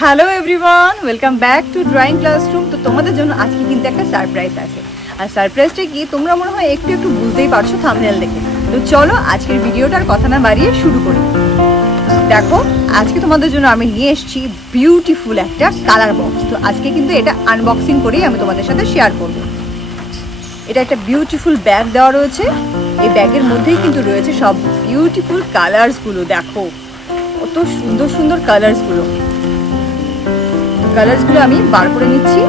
Hello everyone, welcome back to drawing classroom. তো তোমাদের জন্য আজকে কিন্তু একটা সারপ্রাইজ আছে। আর সারপ্রাইজটা কি তোমরা মনে হয় একটু একটু বুঝতেই পারছো থাম্বনেল দেখে। তো চলো আজকের ভিডিওটার কথা না বাড়িয়ে শুরু করি। দেখো আজকে তোমাদের জন্য আমি নিয়ে এসেছি বিউটিফুল একটা কালার বক্স। তো আজকে কিন্তু এটা আনবক্সিং করেই আমি তোমাদের সাথে শেয়ার করব। এটা একটা বিউটিফুল ব্যাগ দেওয়া রয়েছে। এই ব্যাগের মধ্যেই কিন্তু রয়েছে সব বিউটিফুল কালার্সগুলো। দেখো কত সুন্দর সুন্দর কালার্সগুলো আমি বার করে নিচ্ছি।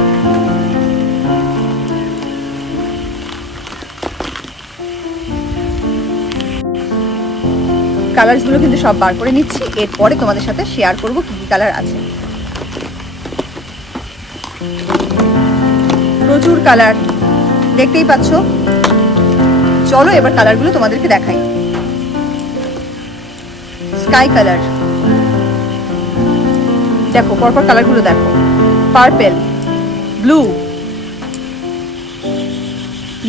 কালার্সগুলো কিন্তু সব বার করে নিচ্ছি, এরপরে তোমাদের সাথে শেয়ার করব কি কি কালার আছে। প্রচুর কালার দেখতেই পাচ্ছ। চলো এবার কালারগুলো তোমাদেরকে দেখাই। স্কাই কালার, দেখো পরপর কালারগুলো দেখো। পার্পল, ব্লু,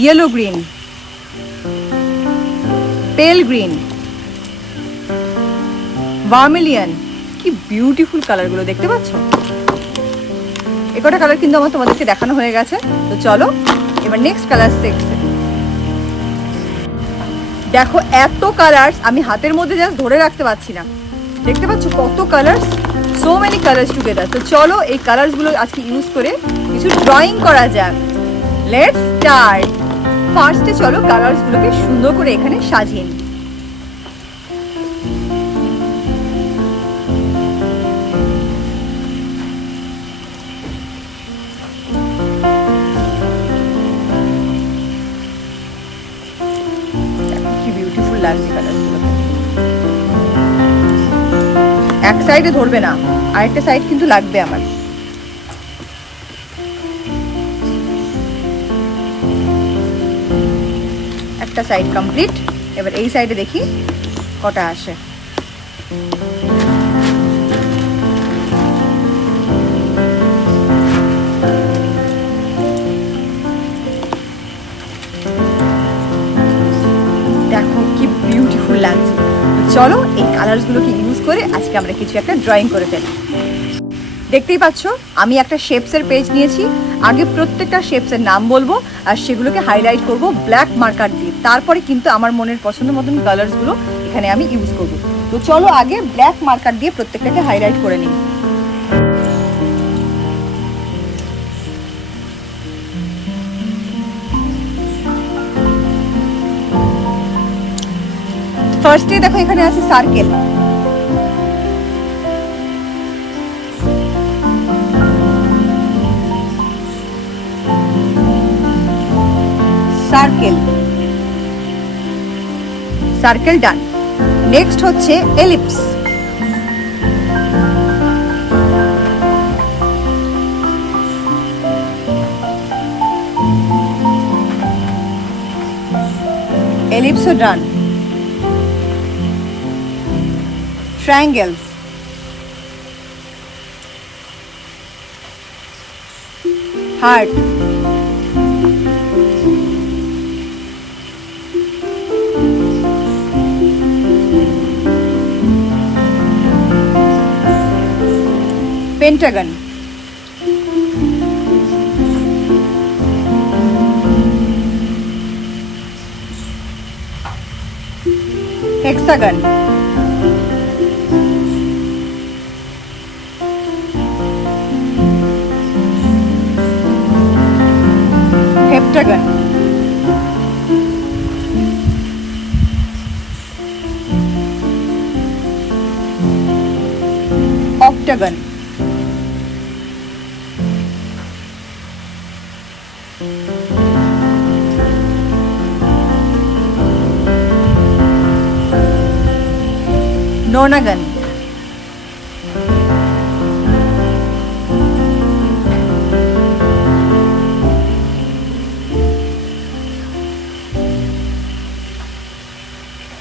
ইয়েলো গ্রিন, পেল গ্রিন, ভার্মিলিয়ন। কি বিউটিফুল কালারগুলো দেখতে পাচ্ছ। একটা কালার কিন্তু আমার তোমাদেরকে দেখানো হয়ে গেছে। তো চলো এবার নেক্সট কালার দেখতে। দেখো এত কালার্স আমি হাতের মধ্যে জাস্ট ধরে রাখতে পারছি না। দেখতে পাচ্ছ কত colours, so many colours together. তো চলো এই কালার্সগুলো আজকে ইউজ করে কিছু ড্রয়িং করা যাক। Let's start. ফার্স্টে চলো কালার্সগুলোকে সুন্দর করে এখানে সাজিয়ে নিই। কি বিউটিফুল লাগছে কালারসগুলো। এক সাইডে ধরবে না, আরেকটা সাইড কিন্তু লাগবে আমার। একটা সাইড কমপ্লিট। এবার এই সাইডে দেখি কটা আসে। দেখো কি বিউটিফুল লাগছে। চলো এই কালারসগুলোকে ইউজ করে আজকে আমরা কিছু একটা ড্রয়িং করে ফেলি। দেখতেই পাচ্ছ আমি একটা শেপসের পেজ নিয়েছি। আগে প্রত্যেকটা শেপসের নাম বলবো আর সেগুলোকে হাইলাইট করব ব্ল্যাক মার্কার দিয়ে। তারপরে কিন্তু আমার মনের পছন্দ মতন কালারসগুলো এখানে আমি ইউজ করব। তো চলো আগে ব্ল্যাক মার্কার দিয়ে প্রত্যেকটাকে হাইলাইট করে নিই। ফার্স্টে দেখো এখানে আছে circle. Circle, circle done. Next হচ্ছে এলিপস। এলিপসও done. Triangle, heart, pentagon, hexagon, heptagon, octagon, nonagon,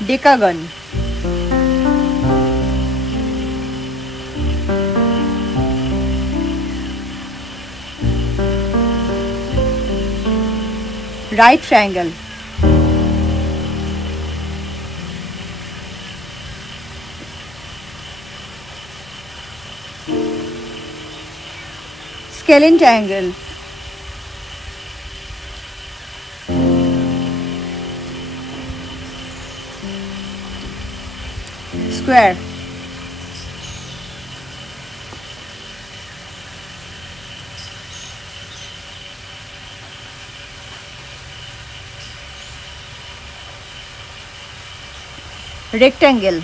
decagon, right triangle, scalene triangle, square, rectangle,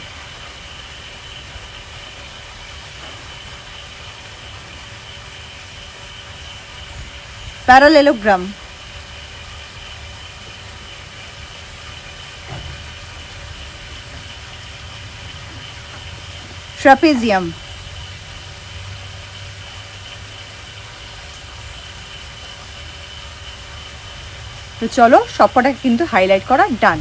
parallelogram, trapezium. তো চলো সবকটা কিন্তু হাইলাইট করা ডান।